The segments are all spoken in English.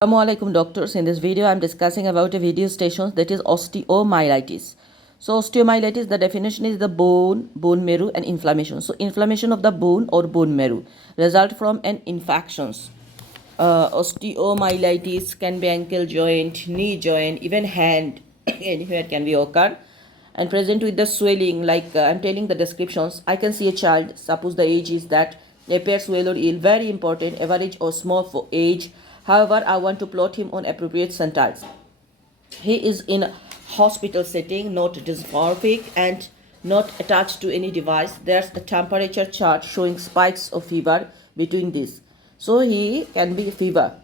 Assalamualaikum doctors. In this video, I'm discussing about a video station that is osteomyelitis. So osteomyelitis, the definition is the bone marrow and inflammation. So inflammation of the bone or bone marrow result from an infections. Osteomyelitis can be ankle joint, knee joint, even hand, anywhere can be occur and present with the swelling like I'm telling the descriptions. I can see a child, suppose the age is that appears well or ill, very important, average or small for age. However, I want to plot him on appropriate sentence. He is in a hospital setting, not dysmorphic and not attached to any device. There's a temperature chart showing spikes of fever between these. So he can be fever.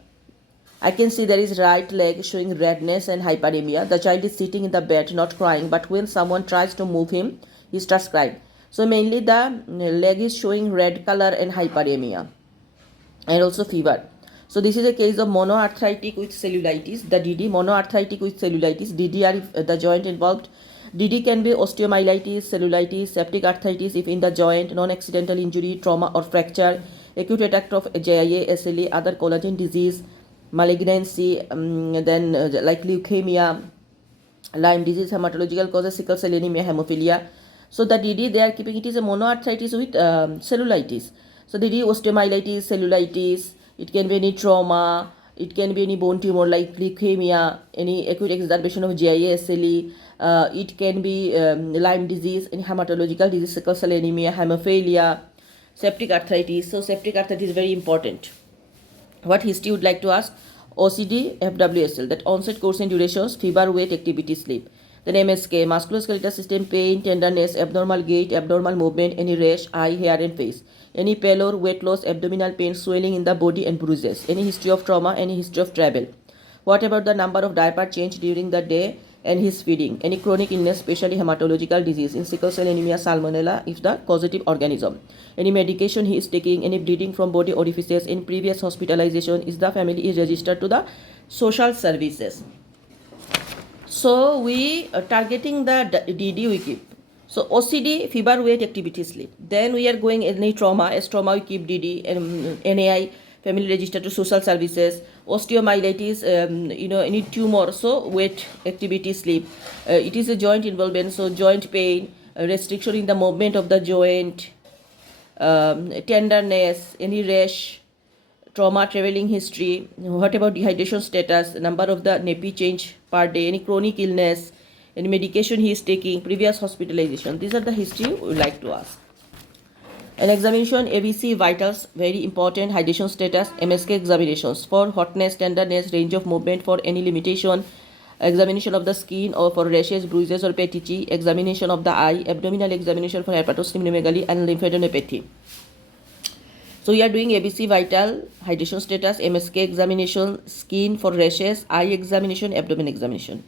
I can see there is right leg showing redness and hyperemia. The child is sitting in the bed, not crying, but when someone tries to move him, he starts crying. So mainly the leg is showing red color and hyperemia and also fever. So this is a case of monoarthritic with cellulitis. The DD, monoarthritic with cellulitis. DD are if the joint involved. DD can be osteomyelitis, cellulitis, septic arthritis if in the joint, non-accidental injury, trauma or fracture, acute attack of JIA, SLA, other collagen disease, malignancy, then like leukemia, Lyme disease, hematological causes, sickle cell anemia, hemophilia. So the DD they are keeping it is a monoarthritis with cellulitis. So DD osteomyelitis, cellulitis, it can be any trauma, it can be any bone tumor like leukemia, any acute exacerbation of GIA, SLE, it can be Lyme disease, any hematological disease, sickle cell anemia, hemophilia, septic arthritis. So septic arthritis is very important. What history would like to ask? OCD, FWSL, that onset, course and durations, fever, weight, activity, sleep. Then MSK, musculoskeletal system, pain, tenderness, abnormal gait, abnormal movement, any rash, eye, hair and face. Any pallor, weight loss, abdominal pain, swelling in the body and bruises. Any history of trauma, any history of travel. What about the number of diaper change during the day and his feeding? Any chronic illness, especially hematological disease in sickle cell anemia, salmonella, if the causative organism. Any medication he is taking, any bleeding from body orifices, in previous hospitalization, is the family is registered to the social services. So we are targeting the DD we keep. So OCD, fever, weight, activity, sleep. Then we are going any trauma. As trauma we keep DD and NAI, family registered to social services. Osteomyelitis, any tumor, so weight, activity, sleep. It is a joint involvement, so joint pain, restriction in the movement of the joint, tenderness, any rash, trauma, traveling history. What about dehydration status, number of the nappy change per day, any chronic illness, any medication he is taking, previous hospitalization. These are the history we would like to ask. An examination, ABC vitals, very important, hydration status, MSK examinations for hotness, tenderness, range of movement, for any limitation, examination of the skin or for rashes, bruises or petechiae, examination of the eye, abdominal examination for hepatosplenomegaly and lymphadenopathy. So we are doing ABC vital, hydration status, MSK examination, skin for rashes, eye examination, abdomen examination.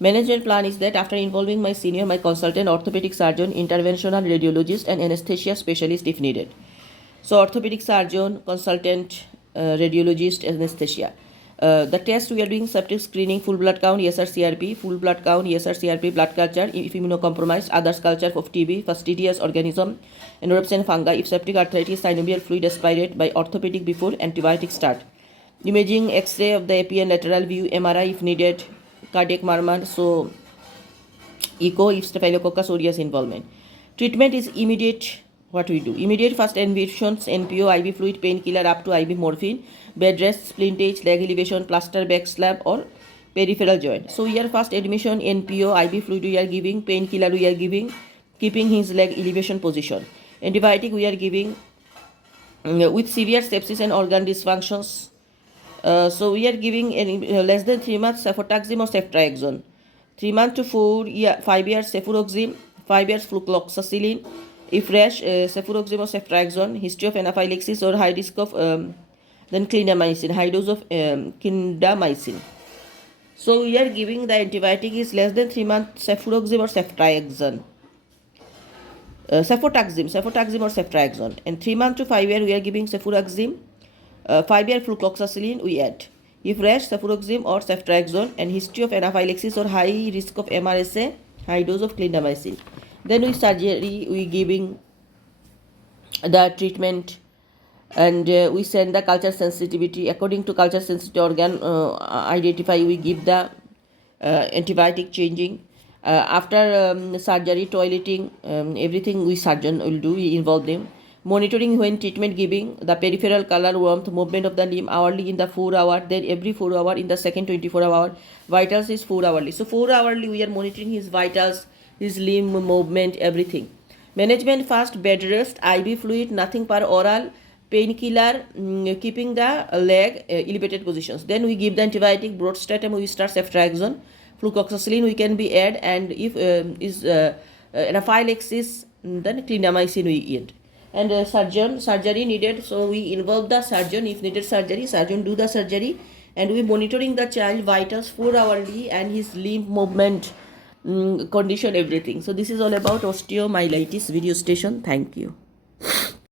Management plan is that after involving my senior, my consultant, orthopedic surgeon, interventional radiologist and anesthesia specialist if needed. So orthopedic surgeon, consultant, radiologist, anesthesia. The test we are doing: septic screening, full blood count, ESR CRP, full blood count, ESR CRP, blood culture, if immunocompromised, others culture of TB, fastidious organism, anaerobes and fungi, if septic arthritis, synovial fluid aspirate by orthopedic before antibiotic start. Imaging, X-ray of the AP and lateral view, MRI if needed, cardiac murmur, so echo if staphylococcus aureus involvement. Treatment is immediate. What we do? Immediate first infusions, NPO, IV fluid, painkiller up to IV morphine, bed rest, splintage, leg elevation, plaster, back slab or peripheral joint. So we are first admission, NPO, IV fluid we are giving, painkiller we are giving, keeping his leg elevation position. Antibiotic we are giving with severe sepsis and organ dysfunctions. So we are giving less than 3 months cefotaxime or ceftriaxone. 3 months to 5 years cefuroxime, 5 years flucloxacillin. If rash, cefuroxime or ceftriaxone. History of anaphylaxis or high risk of then clindamycin, high dose of clindamycin. So we are giving the antibiotic is less than 3 months cefuroxime or ceftriaxone. Cefotaxime or ceftriaxone. And 3 months to 5 years we are giving cefuroxime. 5 year flucloxacillin we add. If rash, cefuroxime or ceftriaxone, and history of anaphylaxis or high risk of MRSA, high dose of clindamycin. Then with surgery we giving the treatment and we send the culture sensitivity. According to culture sensitivity organ identify, we give the antibiotic changing. After surgery, toileting, everything we surgeon will do, we involve them. Monitoring when treatment giving, the peripheral color, warmth, movement of the limb hourly in the 4 hour, then every 4 hour in the second 24 hour. Vitals is 4 hourly. So 4 hourly we are monitoring his vitals, his limb movement, everything. Management: fast bed rest, IV fluid, nothing per oral, painkiller, keeping the leg elevated positions. Then we give the antibiotic, broadstatin we start ceftriaxone, flucloxacillin we can be add, and if is anaphylaxis, then clindamycin we add. And surgery needed, so we involve the surgeon. If needed surgery, surgeon do the surgery, and we monitoring the child vitals 4 hourly and his limb movement, condition, everything. So this is all about osteomyelitis video station. Thank you.